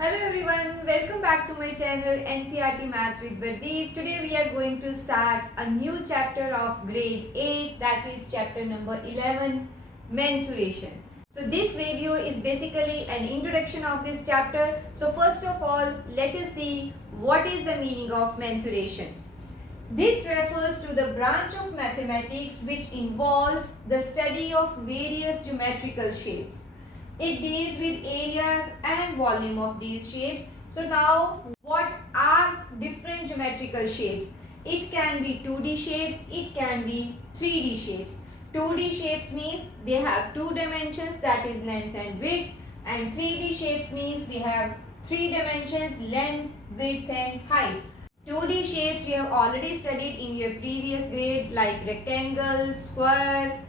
Hello everyone, welcome back to my channel NCRT Maths with Bardeep. Today we are going to start a new chapter of grade 8, that is chapter number 11, mensuration. So this video is basically an introduction of this chapter. So first of all, let us see what is the meaning of mensuration. This refers to the branch of mathematics which involves the study of various geometrical shapes. It deals with areas and volume of these shapes. So now what are different geometrical shapes? It can be 2D shapes, it can be 3D shapes. 2D shapes means they have two dimensions, that is length and width, and 3D shapes means we have three dimensions, length, width and height. 2D shapes we have already studied in your previous grade, like rectangle, square,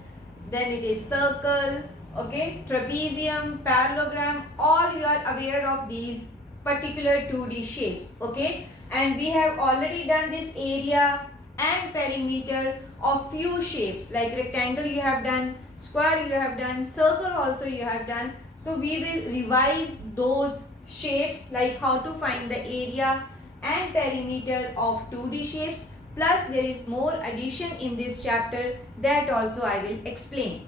then it is circle, okay, trapezium, parallelogram, all you are aware of these particular 2D shapes, okay. And we have already done this area and perimeter of few shapes, like rectangle you have done, square you have done, circle also you have done. So we will revise those shapes, like how to find the area and perimeter of 2D shapes, plus there is more addition in this chapter that also I will explain.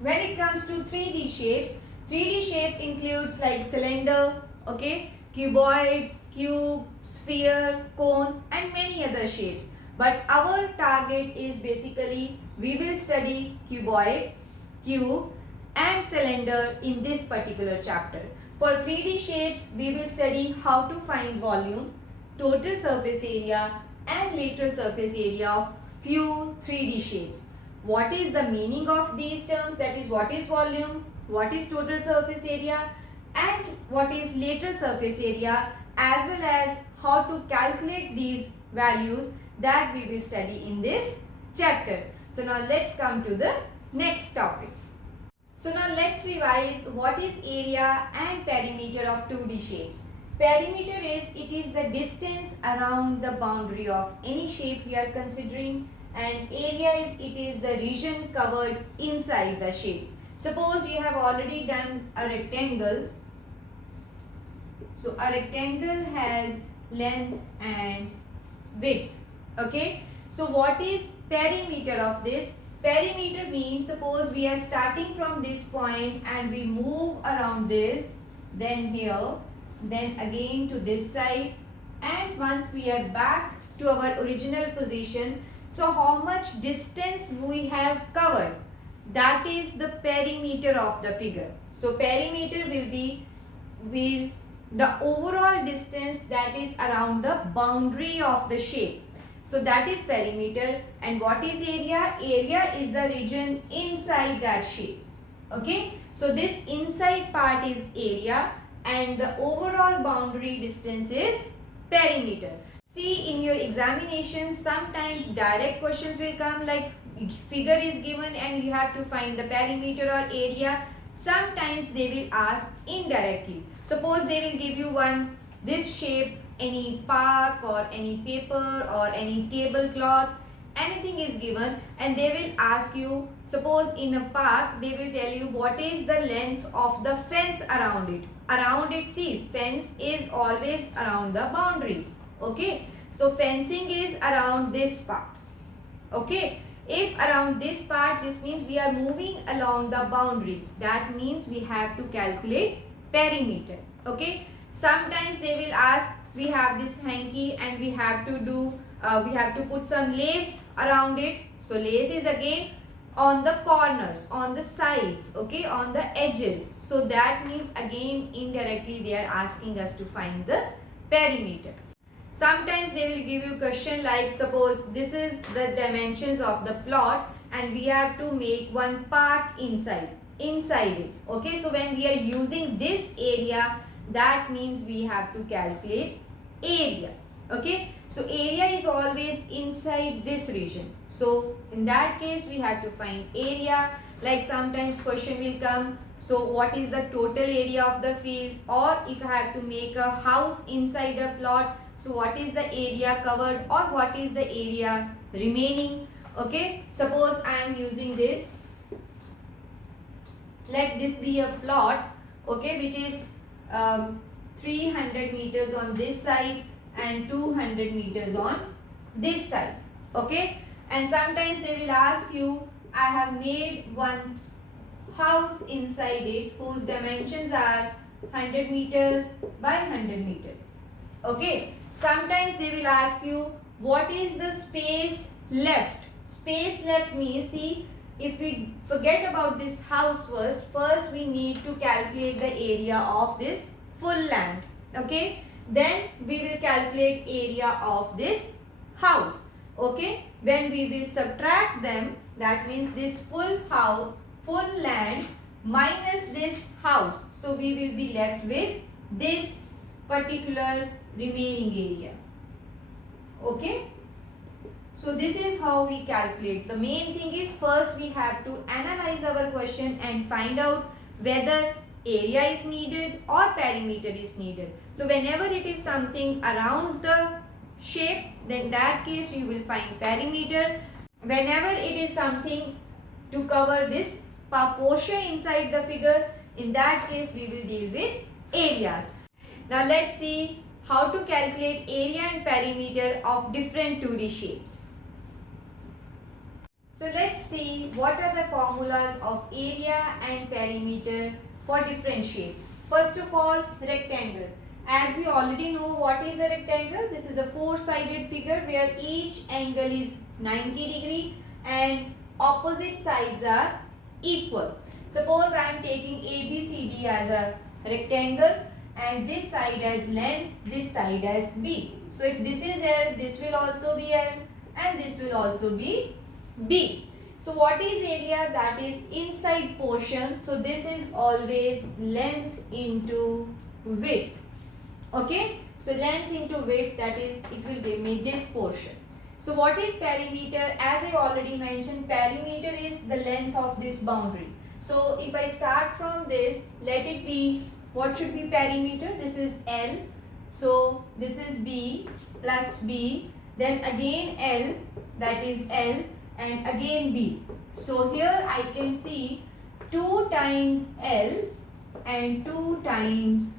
When it comes to 3D shapes includes like cylinder, okay, cuboid, cube, sphere, cone and many other shapes. But our target is basically we will study cuboid, cube and cylinder in this particular chapter. For 3D shapes, we will study how to find volume, total surface area and lateral surface area of few 3D shapes. What is the meaning of these terms, that is what is volume, what is total surface area and what is lateral surface area, as well as how to calculate these values, that we will study in this chapter. So now let's come to the next topic. So now let's revise what is area and perimeter of 2D shapes. Perimeter it is the distance around the boundary of any shape we are considering, and area it is the region covered inside the shape. Suppose you have already done a rectangle. So a rectangle has length and width, okay. So what is perimeter of this? Perimeter means suppose we are starting from this point and we move around this, then here, then again to this side, and once we are back to our original position. So how much distance we have covered, that is the perimeter of the figure. So perimeter will be the overall distance that is around the boundary of the shape. So that is perimeter. And what is area? Area is the region inside that shape, okay. So this inside part is area and the overall boundary distance is perimeter. See, in your examination sometimes direct questions will come, like figure is given and you have to find the perimeter or area. Sometimes they will ask indirectly. Suppose they will give you this shape, any park or any paper or any tablecloth, anything is given, and they will ask you, suppose in a park they will tell you what is the length of the fence around it. Around it, see, fence is always around the boundaries, okay. So fencing is around this part, okay. If around this part, this means we are moving along the boundary, that means we have to calculate perimeter, okay. Sometimes they will ask, we have this hanky and we have to put some lace around it. So lace is again on the corners, on the sides, okay, on the edges. So that means again indirectly they are asking us to find the perimeter. Sometimes they will give you question like, suppose this is the dimensions of the plot and we have to make one park inside it, okay. So when we are using this area, that means we have to calculate area, okay. So area is always inside this region. So in that case we have to find area. Like sometimes question will come, so what is the total area of the field, or if I have to make a house inside a plot, so what is the area covered or what is the area remaining, okay. Suppose I am using this, let this be a plot, okay, which is 300 meters on this side and 200 meters on this side. Okay, and sometimes they will ask you, I have made one house inside it whose dimensions are 100 meters by 100 meters. Okay, sometimes they will ask you, what is the space left? Space left means, see, if we forget about this house first we need to calculate the area of this full land. Okay, then we will calculate area of this house. Okay, when we will subtract them, that means this full house, full land minus this house, so we will be left with this particular remaining area. Okay, so this is how we calculate. The main thing is, first we have to analyze our question and find out whether area is needed or perimeter is needed. So whenever it is something around the shape, then that case you will find perimeter. Whenever it is something to cover this portion inside the figure, in that case we will deal with areas. Now let's see how to calculate area and perimeter of different 2D shapes. So let's see what are the formulas of area and perimeter for different shapes. First of all, rectangle. As we already know what is a rectangle, this is a four-sided figure where each angle is 90 degree and opposite sides are equal. Suppose I am taking ABCD as a rectangle and this side as length, this side as B. So if this is L, this will also be L and this will also be B. So what is area? That is inside portion. So this is always length into width. Okay, so length into width, that is, it will give me this portion. So what is perimeter? As I already mentioned, perimeter is the length of this boundary. So if I start from this, let it be, what should be perimeter? This is L. So this is B plus B, then again L, that is L, and again B. So here I can see 2 times L and 2 times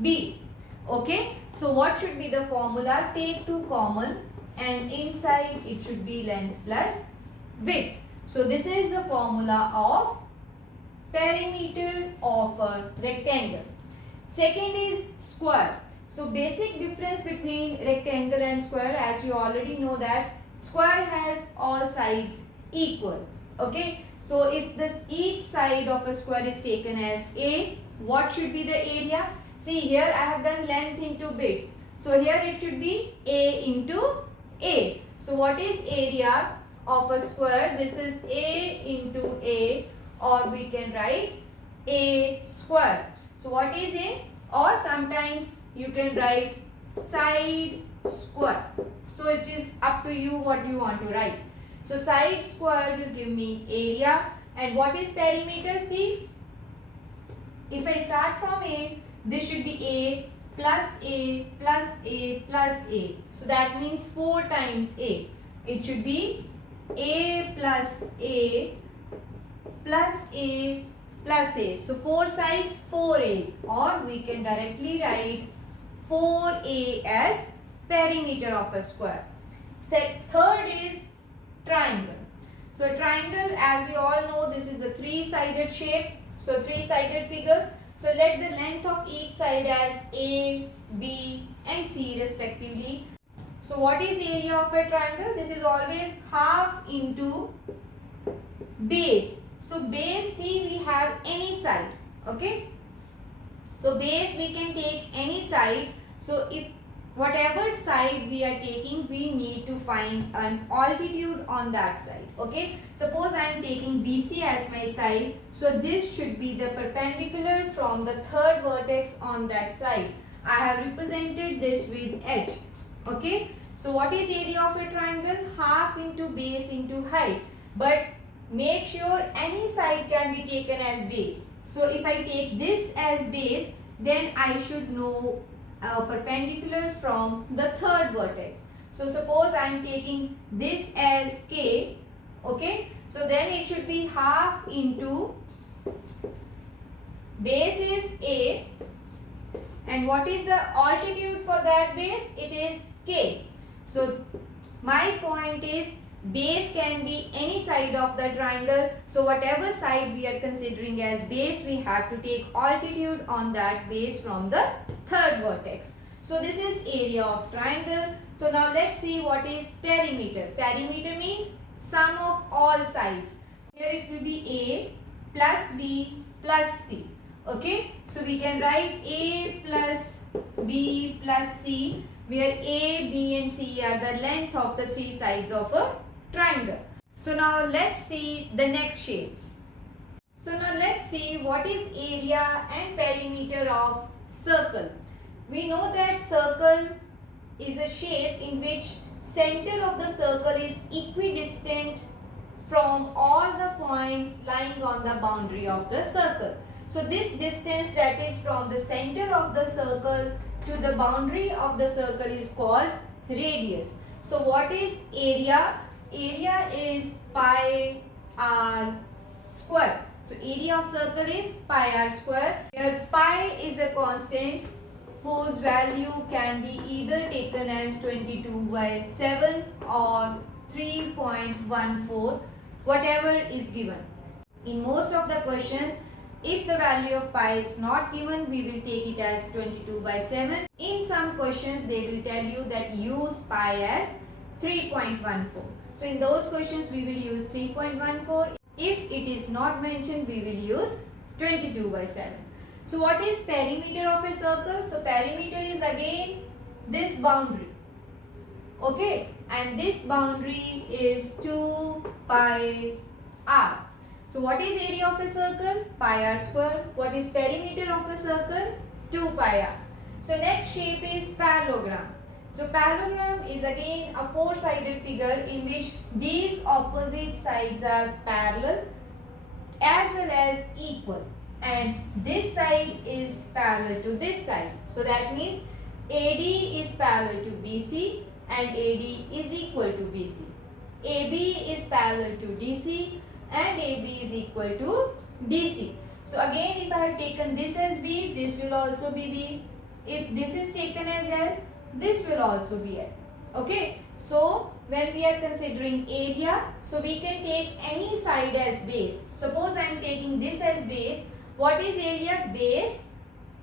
B. Okay, so what should be the formula? Take 2 common and inside it should be length plus width. So this is the formula of perimeter of a rectangle. Second is square. So basic difference between rectangle and square, as you already know that square has all sides equal. Okay, so if each side of a square is taken as A, what should be the area? See, here I have done length into width. So here it should be A into A. So what is area of a square? This is A into A, or we can write A square. So what is A? Or sometimes you can write side square. So it is up to you what you want to write. So side square will give me area. And what is perimeter? See, if I start from A, this should be A plus A plus A plus A. So that means 4 times A. It should be A plus A plus A plus A. So 4 sides, 4 A's. Or we can directly write 4A as perimeter of a square. Third is triangle. So triangle, as we all know, this is a 3-sided shape. So 3-sided figure. So let the length of each side as A, B and C respectively. So what is area of a triangle? This is always half into base. So base, see, we have any side. Okay. So base we can take any side. So if whatever side we are taking, we need to find an altitude on that side. Okay, suppose I am taking BC as my side, so this should be the perpendicular from the third vertex on that side. I have represented this with H. Okay, so what is area of a triangle? Half into base into height. But make sure any side can be taken as base. So if I take this as base, then I should know perpendicular from the third vertex. So suppose I am taking this as K. Okay, so then it should be half into base is A And what is the altitude for that base? It is k. So my point is base can be any side of the triangle. So whatever side we are considering as base, we have to take altitude on that base from the third vertex. So this is area of triangle. So now let's see what is perimeter. Perimeter means sum of all sides. Here it will be A plus B plus C. Okay, so we can write A plus B plus C, where A, B and C are the length of the three sides of a triangle. So now let's see the next shapes. So now let's see what is area and perimeter of circle. We know that circle is a shape in which center of the circle is equidistant from all the points lying on the boundary of the circle. So this distance that is from the center of the circle to the boundary of the circle is called radius. So what is area? Area is pi r square. So area of circle is pi r square. Here pi is a constant whose value can be either taken as 22 by 7 or 3.14, whatever is given. In most of the questions, if the value of pi is not given, we will take it as 22 by 7. In some questions, they will tell you that use pi as 3.14. So in those questions, we will use 3.14. If it is not mentioned, we will use 22 by 7. So what is perimeter of a circle? So perimeter is again this boundary. Okay, and this boundary is 2 pi r. So what is area of a circle? Pi r square. What is perimeter of a circle? 2 pi r. So next shape is parallelogram. So parallelogram is again a four-sided figure in which these opposite sides are parallel as well as equal. And this side is parallel to this side. So that means AD is parallel to BC and AD is equal to BC. AB is parallel to DC and AB is equal to DC. So again, if I have taken this as B, this will also be B. If this is taken as L, this will also be L. Okay. So when we are considering area, so we can take any side as base. Suppose I am taking this as base. What is area? Base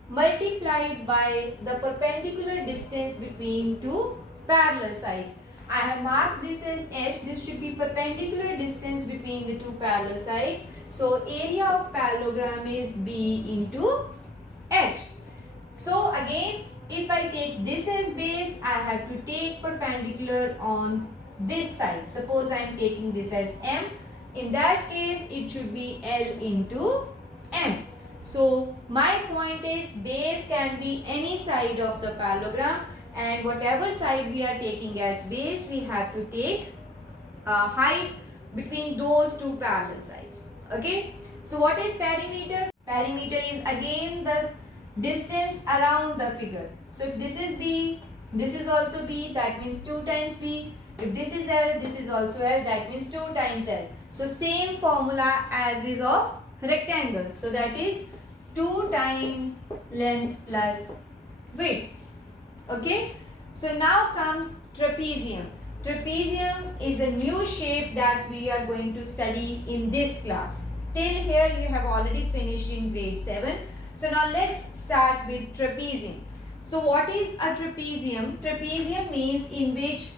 multiplied by the perpendicular distance between two parallel sides. I have marked this as H. This should be perpendicular distance between the two parallel sides. So area of parallelogram is B into H. So again, if I take this as base, I have to take perpendicular on this side. Suppose I am taking this as M. In that case, it should be L into M. So my point is base can be any side of the parallelogram, and whatever side we are taking as base, we have to take height between those two parallel sides. Okay. So what is perimeter? Perimeter is again the distance around the figure. So if this is B, this is also B, that means 2 times B. If this is L, this is also L, that means 2 times L. So same formula as is of rectangle. So that is 2 times length plus width. Okay. So now comes trapezium. Trapezium is a new shape that we are going to study in this class. Till here you have already finished in grade 7. So now let's start with trapezium. So what is a trapezium? Trapezium means in which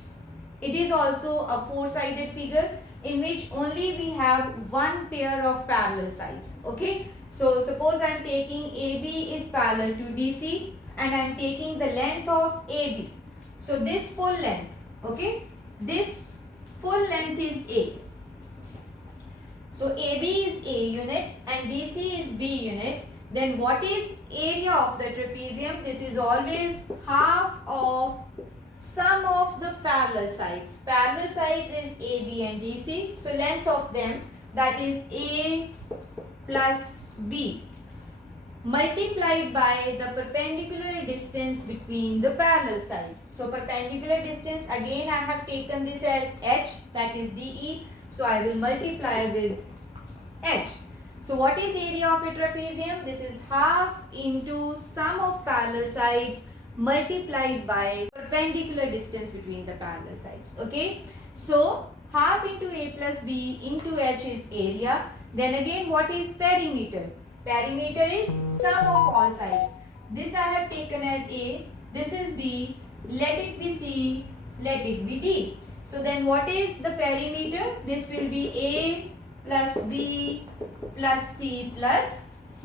it is also a four-sided figure in which only we have one pair of parallel sides. Okay. So suppose I am taking AB is parallel to DC and I am taking the length of AB. So this full length, okay, this full length is A. So AB is A units and DC is B units. Then what is area of the trapezium? This is always half of sum of the parallel sides. Parallel sides is AB and DC. So length of them, that is A plus B, multiplied by the perpendicular distance between the parallel sides. So perpendicular distance, again I have taken this as H, that is DE. So I will multiply with H. So what is area of a trapezium? This is half into sum of parallel sides multiplied by perpendicular distance between the parallel sides. Okay. So half into a plus b into h is area. Then again, what is perimeter? Perimeter is sum of all sides. This I have taken as a, this is b, let it be c, let it be d. So then what is the perimeter? This will be a plus b plus c plus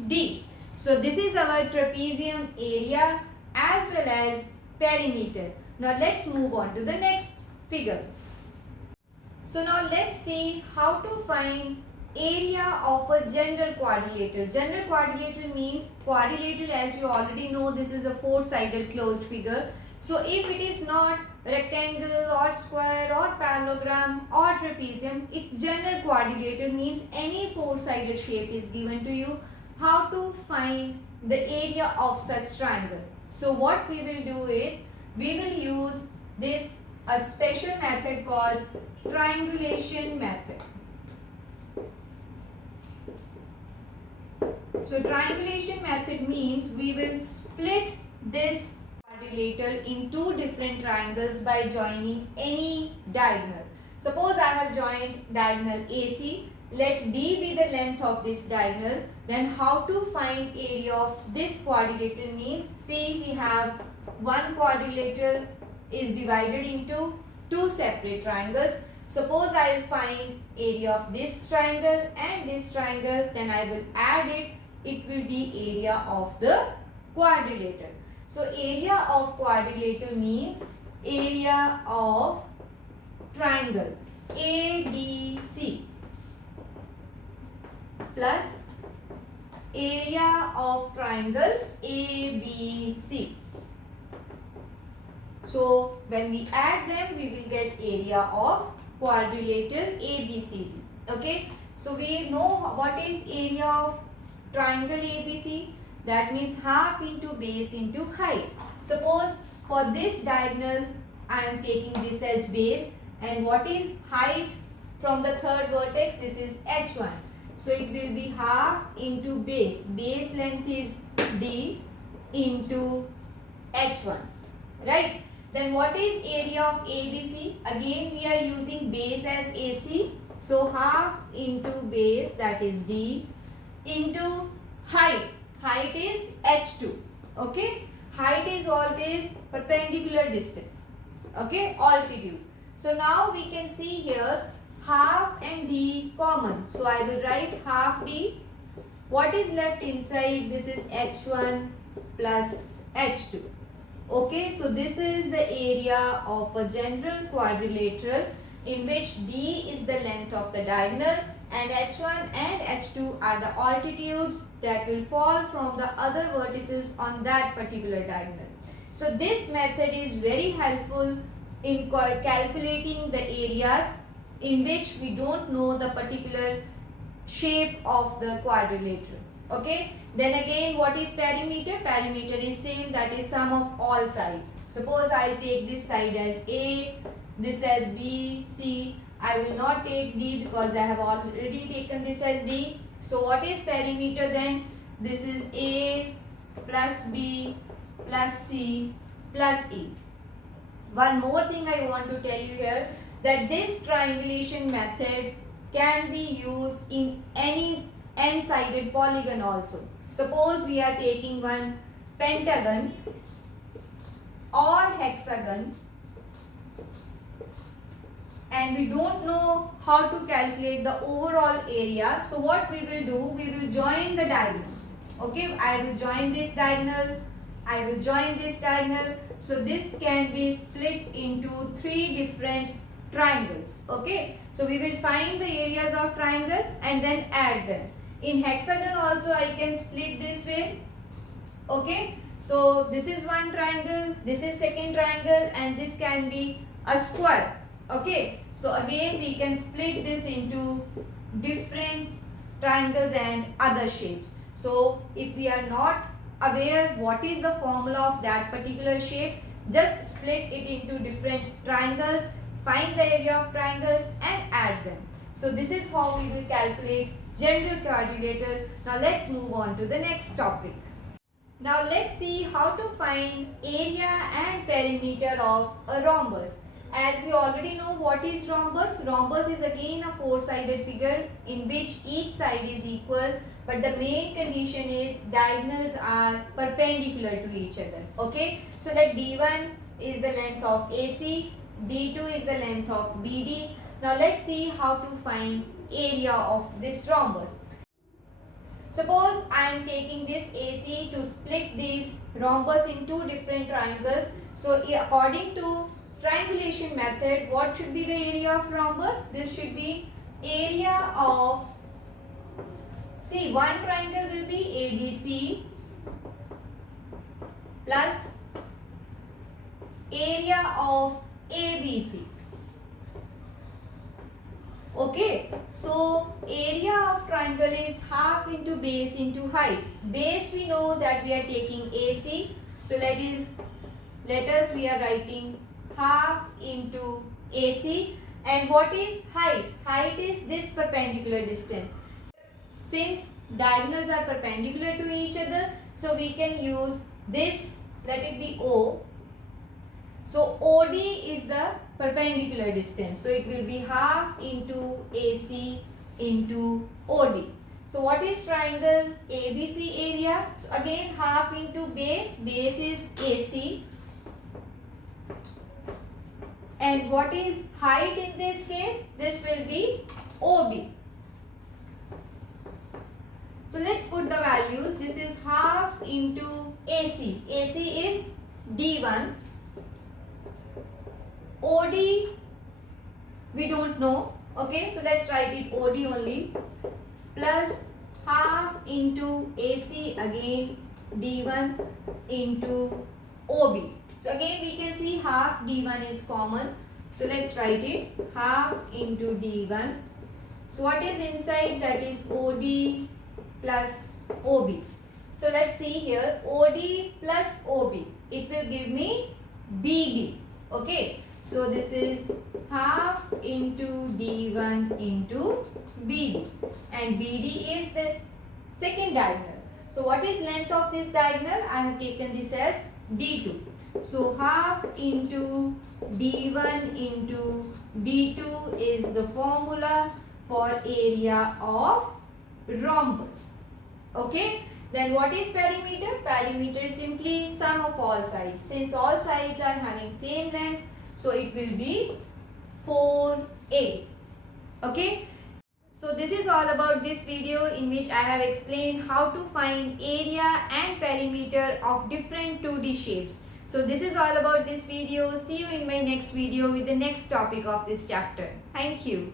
d. So this is our trapezium area as well as perimeter. Now let's move on to the next figure. So now let's see how to find area of a general quadrilateral. General quadrilateral means quadrilateral, as you already know, this is a four-sided closed figure. So if it is not rectangle or square or parallelogram or trapezium, its general quadrilateral means any four-sided shape is given to you. How to find the area of such triangle? So what we will do is, we will use this a special method called triangulation method. So triangulation method means we will split this quadrilateral in two different triangles by joining any diagonal. Suppose I have joined diagonal AC. Let D be the length of this diagonal. Then how to find area of this quadrilateral means, see, we have one quadrilateral is divided into two separate triangles. Suppose I will find area of this triangle and this triangle, then I will add it. It will be area of the quadrilateral. So area of quadrilateral means area of triangle ADC plus area of triangle ABC. So when we add them, we will get area of quadrilateral ABCD. Okay. So we know what is area of triangle ABC. That means half into base into height. Suppose for this diagonal, I am taking this as base. And what is height from the third vertex? This is h1. So it will be half into base. Base length is d into h1. Right? Then what is area of ABC? Again we are using base as AC. So half into base, that is d, into height. Height is h2. Okay. Height is always perpendicular distance. Okay. Altitude. So now we can see here half and d common. So I will write half d. What is left inside? This is h1 plus h2. Okay, so this is the area of a general quadrilateral in which d is the length of the diagonal and h1 and h2 are the altitudes that will fall from the other vertices on that particular diagonal. So this method is very helpful in calculating the areas in which we don't know the particular shape of the quadrilateral. Okay. Then again, what is perimeter? Perimeter is same, that is sum of all sides. Suppose I take this side as A, this as B, C. I will not take D because I have already taken this as D. So what is perimeter then? This is A plus B plus C plus E. One more thing I want to tell you here, that this triangulation method can be used in any n-sided polygon also. Suppose we are taking one pentagon or hexagon and we don't know how to calculate the overall area. So what we will do, we will join the diagonals. Okay, I will join this diagonal, I will join this diagonal. So this can be split into three different triangles. Okay, so we will find the areas of triangle and then add them. In hexagon also I can split this way. Okay, so this is one triangle, this is second triangle, and this can be a square. Okay, so again we can split this into different triangles and other shapes. So if we are not aware what is the formula of that particular shape, just split it into different triangles, find the area of triangles and add them. So this is how we will calculate general quadrilateral. Now let's move on to the next topic. Now let's see how to find area and perimeter of a rhombus. As we already know what is rhombus. Rhombus is again a four-sided figure in which each side is equal, but the main condition is diagonals are perpendicular to each other. Okay. So let D1 is the length of AC, D2 is the length of BD. Now let's see how to find area of this rhombus. Suppose I am taking this AC to split this rhombus in two different triangles. So according to triangulation method, what should be the area of rhombus? This should be area of, see, one triangle will be ABC plus area of ABC. Okay, so area of triangle is half into base into height. Base we know that we are taking AC. So let us we are writing half into AC. And what is height? Height is this perpendicular distance. Since diagonals are perpendicular to each other, so we can use this, let it be O. So OD is the perpendicular distance. So it will be half into AC into OD. So what is triangle ABC area? So again half into base. Base is AC. And what is height in this case? This will be OB. So let's put the values. This is half into AC. AC is D1. OD we don't know. Okay, so let's write it OD only. Plus half into AC, again D1 into OB. So again we can see half D1 is common. So let's write it half into D1. So what is inside? That is OD plus OB. So let's see here, OD plus OB. It will give me BD. Okay. So this is half into D1 into BD, and BD is the second diagonal. So what is length of this diagonal? I have taken this as D2. So half into D1 into D2 is the formula for area of rhombus. Okay. Then what is perimeter? Perimeter is simply sum of all sides. Since all sides are having same length, so it will be 4A. Okay. So this is all about this video in which I have explained how to find area and perimeter of different 2D shapes. So this is all about this video. See you in my next video with the next topic of this chapter. Thank you.